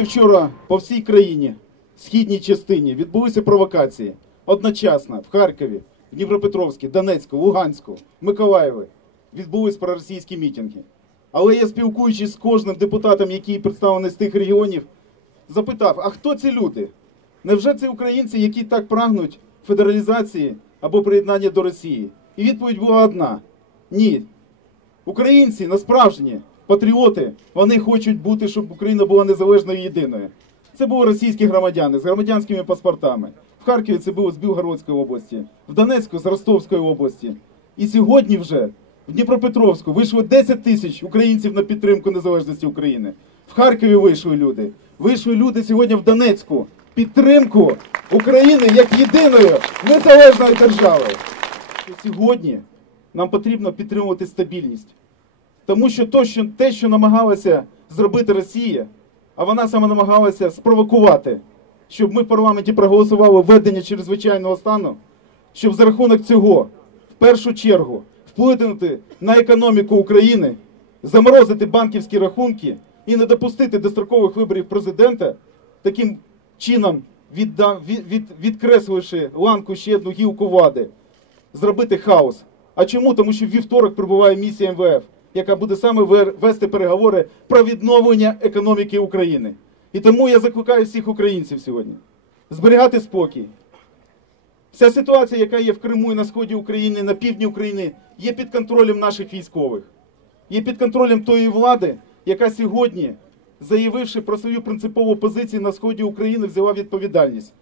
Вчора по всій країні, східній частині, відбулися провокації. Одночасно в Харкові, в Дніпропетровській, Донецьку, Луганську, Миколаєві відбулись проросійські мітинги. Але я спілкуючись з кожним депутатом, який представлений з тих регіонів, запитав: а хто ці люди? Невже це українці, які так прагнуть федералізації або приєднання до Росії? І відповідь була одна: ні. Українці насправжні патріоти, вони хочуть бути, щоб Україна була незалежною і єдиною. Це були російські громадяни з громадянськими паспортами. В Харкові це було з Білгородської області, в Донецьку з Ростовської області. І сьогодні вже в Дніпропетровську вийшло 10 тисяч українців на підтримку незалежності України. В Харкові вийшли люди. Вийшли люди сьогодні в Донецьку. Підтримку України як єдиної незалежної держави. Сьогодні нам потрібно підтримувати стабільність. Тому що то, що те, що намагалася зробити Росія, а вона саме намагалася спровокувати, щоб ми в парламенті проголосували введення чрезвичайного стану, щоб за рахунок цього в першу чергу вплинути на економіку України, заморозити банківські рахунки і не допустити дострокових виборів президента, таким чином відда- від, від, відкресливши ланку ще одну гілку влади зробити хаос. А чому? Тому що в вівторок прибуває місія МВФ, яка буде саме вести переговори про відновлення економіки України. І тому я закликаю всіх українців сьогодні зберігати спокій. Вся ситуація, яка є в Криму і на сході України, на півдні України, є під контролем наших військових, є під контролем тої влади, яка сьогодні, заявивши про свою принципову позицію на сході України, взяла відповідальність.